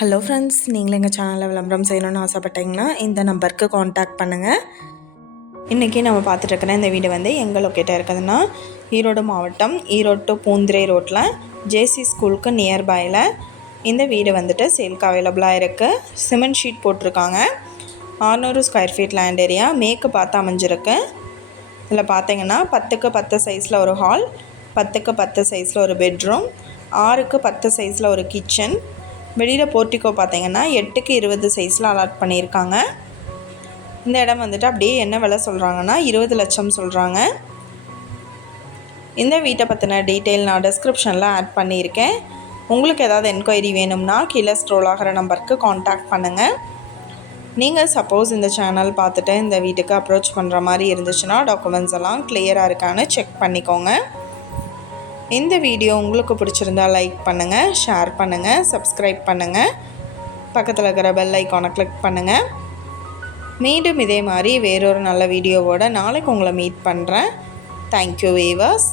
Hello friends, நீங்களும் எங்கள் சேனலில் விளம்பரம் செய்யணும்னு ஆசைப்பட்டீங்கன்னா இந்த நம்பருக்கு காண்டாக்ட் பண்ணுங்கள். இன்றைக்கி நம்ம பார்த்துட்ருக்கிற இந்த வீடு எங்கே லொக்கேட்டாக இருக்குதுன்னா, ஈரோடு மாவட்டம், ஈரோடு டு பூந்துரை ரோட்டில் ஜேசி ஸ்கூலுக்கு நியர்பையில் இந்த வீடு சேல்க்கு அவைலபிளாக இருக்குது. சிமெண்ட் ஷீட் போட்டிருக்காங்க. 600 ஸ்கொயர் ஃபீட் லேண்ட் ஏரியா, மேற்கு பார்த்து அமைஞ்சிருக்கு. இதில் பார்த்தீங்கன்னா 10க்கு 10 சைஸில் ஒரு ஹால், 10க்கு 10 சைஸில் ஒரு பெட்ரூம், 6க்கு 10 சைஸில் ஒரு கிச்சன், வெளியில் போர்ட்டிக்கோ பார்த்தீங்கன்னா 8க்கு 20 சைஸில் அலாட் பண்ணியிருக்காங்க. இந்த இடம் அப்படியே என்ன விலை சொல்கிறாங்கன்னா 20 லட்சம் சொல்கிறாங்க. இந்த வீட்டை பற்றின டீட்டெயில் நான் டிஸ்கிரிப்ஷனில் ஆட் பண்ணியிருக்கேன். உங்களுக்கு ஏதாவது என்கொயரி வேணும்னா கீழே ஸ்க்ரோல் ஆகிற நம்பருக்கு காண்டாக்ட் பண்ணுங்கள். நீங்கள் சப்போஸ் இந்த சேனல் பார்த்துட்டு இந்த வீட்டுக்கு அப்ரோச் பண்ணுற மாதிரி இருந்துச்சுன்னா டாக்குமெண்ட்ஸ் எல்லாம் கிளியராக இருக்கான்னு செக் பண்ணிக்கோங்க. இந்த வீடியோ உங்களுக்கு பிடிச்சிருந்தால் லைக் பண்ணுங்கள், ஷேர் பண்ணுங்கள், சப்ஸ்கிரைப் பண்ணுங்கள், பக்கத்தில் இருக்கிற பெல் ஐக்கானை கிளிக் பண்ணுங்கள். மீண்டும் இதே மாதிரி வேறொரு நல்ல வீடியோவோடு நாளைக்கு உங்களை மீட் பண்ணுறேன். Thank you viewers.